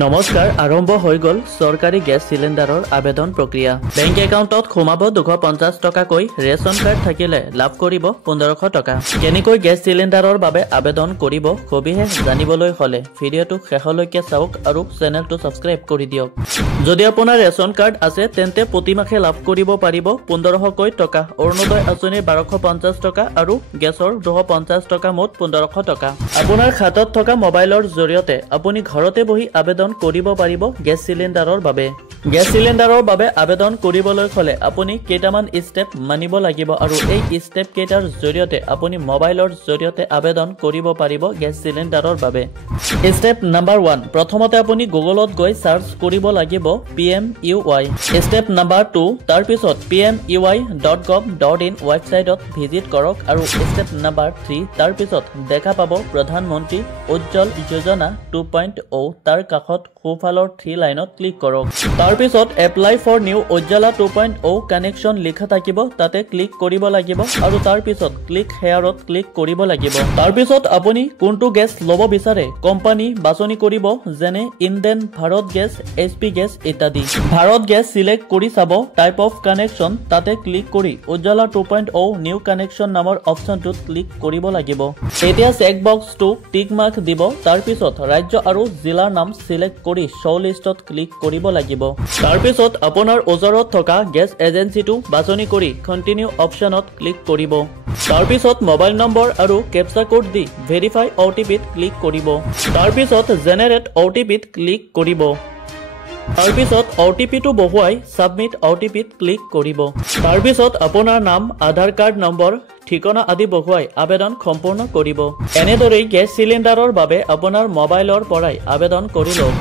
নমস্কাৰ আৰম্ভ হৈ গল সৰকাৰি গ্যাস সিলিন্ডাৰৰ আবেদন প্ৰক্ৰিয়া বেংক একাউণ্টত সোমাব 250 টকাকৈ ৰেশন কাৰ্ড থাকিলে লাভ কৰিব 1500 টকা কেনেকৈ গ্যাস সিলিন্ডাৰৰ বাবে আবেদন কৰিব সবিশেষ জানিবলৈ হলে ভিডিওটো শেষলৈকে চাওক আৰু চেনেলটো সাবস্ক্ৰাইব কৰি দিয়ক যদি আপোনাৰ ৰেশন কাৰ্ড আছে তেন্তে প্ৰতি মাহে লাভ কৰিব পাৰিব 1500 টকা অৰুণোদয় আঁচনিৰ 1250 টকা আৰু গ্যাসৰ 250 টকা মুঠ 1500 টকা আপোনাৰ খাতাত থকা মোবাইলৰ জৰিয়তে আপুনি ঘৰতে বহি আবেদন কৰিব পাৰিব গ্যাস সিলিন্ডাৰৰ বাবে গ্যাস সিলিন্ডাৰৰ বাবে আবেদন কৰিবলৈ হলে আপুনি কেইটামান স্টেপ মানিব লাগিব আৰু এই স্টেপ কেইটাৰ জৰিয়তে আপুনি মোবাইলৰ জৰিয়তে আবেদন কৰিব পাৰিব গ্যাস সিলিন্ডাৰৰ বাবে স্টেপ নাম্বাৰ 1 প্ৰথমতে আপুনি গুগলত গৈ সাৰ্চ কৰিব লাগিব PMUY স্টেপ নাম্বাৰ 2 তাৰ পিছত pmui.gov.in ৱেবছাইটত ভিজিট কৰক আৰু স্টেপ নাম্বাৰ 3 তাৰ পিছত দেখা পাব প্ৰধানমন্ত্ৰী উজ্জ্বল যোজনা 2.0 তাৰ কাষত সোঁফালৰ 3 লাইনত ক্লিক কৰক তাৰ পিছত apply for new Ujjwala 2.0 connection লিখা থাকিব তাতে ক্লিক কৰিব লাগিব আৰু তাৰ পিছত ক্লিক হেয়াৰত ক্লিক কৰিব লাগিব তাৰ পিছত আপুনি কোনটো গ্যাস লব বিচাৰে কোম্পানী বাছনি কৰিব যেনে Indian Bharat gas HP gas ইত্যাদি ভাৰত গ্যাস সিলেক্ট কৰি চাব টাইপ অফ কানেকশ্যন তাতে ক্লিক কৰি উজ্জ্বলা 2.0 নিউ কানেকশ্যন নামৰ অপচনটোত ক্লিক কৰিব লাগিব এতিয়া চেক বক্সটো টিক মাৰ্ক দিব তাৰ পিছত ৰাজ্য আৰু জিলাৰ নাম সিলেক্ট কৰি শো লিষ্টত ক্লিক কৰিব লাগিব তাৰ পিছত আপোনাৰ ওচৰত থকা গ্যাস এজেন্সিটো বাছনি কৰি কন্টিনিউ অপচনত ক্লিক কৰিব তাৰ পিছত মোবাইল নম্বৰ আৰু কেপচা কোড দি ভেৰিফাই OTP ত ক্লিক কৰিব তাৰ পিছত জেনাৰেট OTP ত ক্লিক কৰিব তাৰ পিছত OTP টো বহুৱাই সাবমিট OTP ত ক্লিক কৰিব তাৰ পিছত আপোনাৰ নাম আধাৰ কাৰ্ড নম্বৰ ঠিকনা আদি বহুৱাই আবেদন সম্পূৰ্ণ কৰিব এনেদৰে গ্যাস সিলিন্ডাৰৰ বাবে আপোনাৰ মোবাইলৰ পৰাই আবেদন কৰি লওক